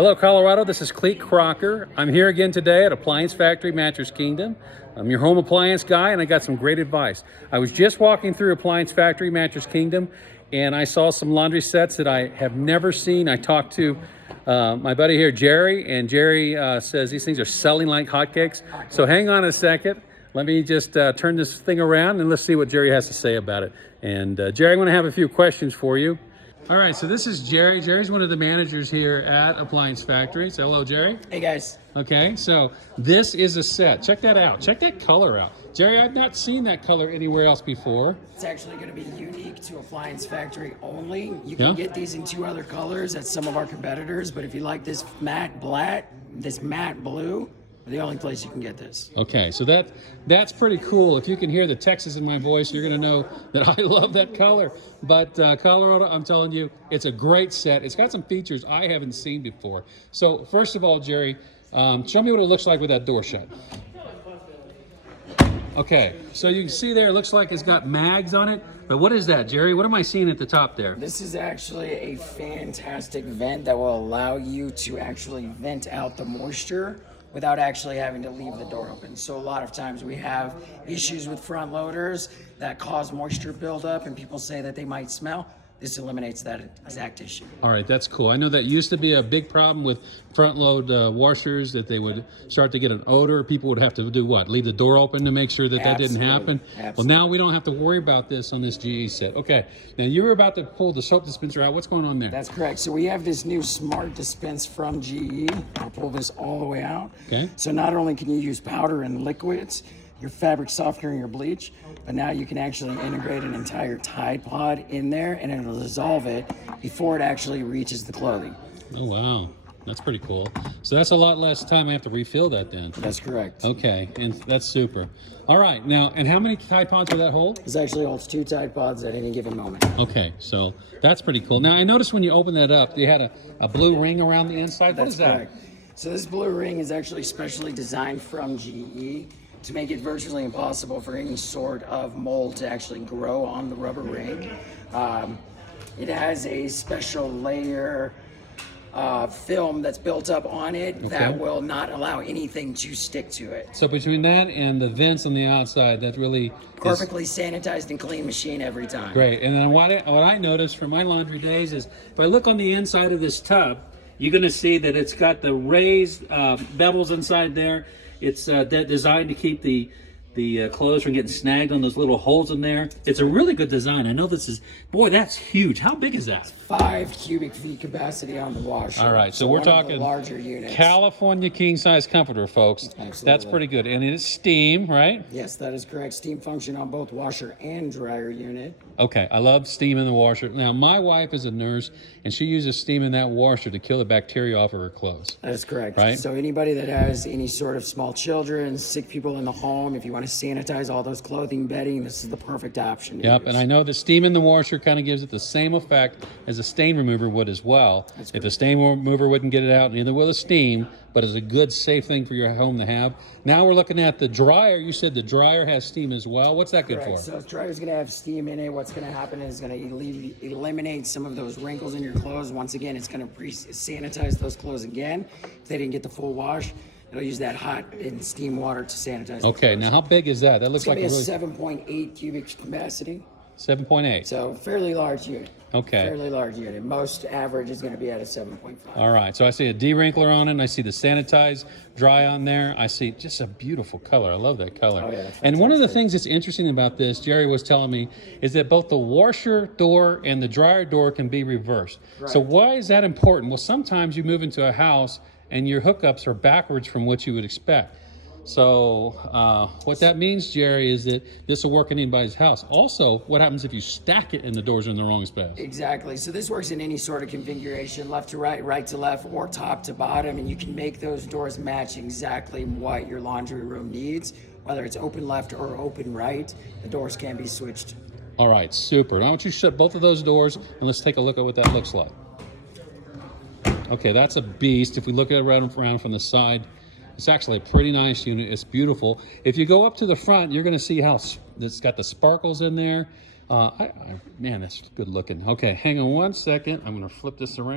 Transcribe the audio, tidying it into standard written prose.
Hello, Colorado. This is Cleet Crocker. I'm here again today at Appliance Factory Mattress Kingdom. I'm your home appliance guy, and I got some great advice. I was just walking through Appliance Factory Mattress Kingdom, and I saw some laundry sets that I have never seen. I talked to my buddy here, Jerry, and Jerry says these things are selling like hotcakes. So hang on a second. Let me just turn this thing around, and let's see what Jerry has to say about it. And Jerry, I'm going to have a few questions for you. All right, so this is Jerry. Jerry's one of the managers here at Appliance Factory. So hello, Jerry. Hey, guys. Okay, so this is a set. Check that out. Check that color out. Jerry, I've not seen that color anywhere else before. It's actually going to be unique to Appliance Factory only. You can get these in 2 other colors at some of our competitors, but if you like this matte black, this matte blue, the only place you can get this. Okay, so that's pretty cool. If you can hear the Texas in my voice, you're going to know that I love that color. But Colorado, I'm telling you, it's a great set. It's got some features I haven't seen before. So first of all, Jerry, show me what it looks like with that door shut. Okay, so you can see there, it looks like it's got mags on it. But what is that, Jerry? What am I seeing at the top there? This is actually a fantastic vent that will allow you to actually vent out the moisture without actually having to leave the door open. So a lot of times we have issues with front loaders that cause moisture buildup and people say that they might smell. This eliminates that exact issue. All right, that's cool. I know that used to be a big problem with front load washers, that they would start to get an odor. People would have to do what? Leave the door open to make sure that that didn't happen? Absolutely. Well, now we don't have to worry about this on this GE set. Okay, now you were about to pull the soap dispenser out. What's going on there? That's correct. So we have this new Smart Dispense from GE. I'll pull this all the way out. Okay. So not only can you use powder and liquids, your fabric softener and your bleach, but now you can actually integrate an entire Tide Pod in there and it'll dissolve it before it actually reaches the clothing. Oh, wow. That's pretty cool. So that's a lot less time I have to refill that then. That's correct. Okay, and that's super. All right, now, and how many Tide Pods will that hold? This actually holds 2 Tide Pods at any given moment. Okay, so that's pretty cool. Now, I noticed when you open that up, you had a blue ring around the inside. What is that? Correct. So this blue ring is actually specially designed from GE to make it virtually impossible for any sort of mold to actually grow on the rubber ring. It has a special layer film that's built up on it that will not allow anything to stick to it. So between that and the vents on the outside, that really Perfectly sanitized and clean machine every time. Great. And then what I noticed from my laundry days is if I look on the inside of this tub, you're going to see that it's got the raised bevels inside there. It's designed to keep the clothes from getting snagged on those little holes in there. It's a really good design. I know this is, boy, that's huge. How big is that? 5 cubic feet capacity on the washer. All right, so we're talking larger units. California king size comforter, folks. Absolutely. That's pretty good. And it's steam, right? Yes, that is correct. Steam function on both washer and dryer unit. Okay, I love steam in the washer. Now, my wife is a nurse, and she uses steam in that washer to kill the bacteria off of her clothes. That is correct. Right? So anybody that has any sort of small children, sick people in the home, if you want to sanitize all those clothing, bedding, this is the perfect option. Yep, and I know the steam in the washer kind of gives it the same effect as a stain remover would as well. If the stain remover wouldn't get it out, neither will the steam, but it's a good, safe thing for your home to have. Now we're looking at the dryer. You said the dryer has steam as well. What's that good for? So the dryer is going to have steam in it. What's going to happen is going to eliminate some of those wrinkles in your clothes. Once again, it's going to sanitize those clothes again. If they didn't get the full wash, it'll use that hot and steam water to sanitize. Okay, now how big is that? That looks like a really 7.8 cubic capacity. 7.8. So fairly large unit. Okay. Fairly large unit. Most average is going to be at a 7.5. All right, so I see a de-wrinkler on it, and I see the sanitized dry on there. I see just a beautiful color. I love that color. Oh, yeah, and one of the things that's interesting about this, Jerry was telling me, is that both the washer door and the dryer door can be reversed. Right. So why is that important? Well, sometimes you move into a house and your hookups are backwards from what you would expect. So what that means, Jerry, is that this will work in anybody's house. Also, what happens if you stack it and the doors are in the wrong space? Exactly. So this works in any sort of configuration, left to right, right to left, or top to bottom, and you can make those doors match exactly what your laundry room needs, whether it's open left or open right. The doors can be switched. All right, super. Now, I want you to shut both of those doors, and let's take a look at what that looks like. Okay, that's a beast. If we look at it around from the side, it's actually a pretty nice unit. It's beautiful. If you go up to the front, you're going to see how it's got the sparkles in there. Man, that's good looking. Okay, hang on one second. I'm going to flip this around.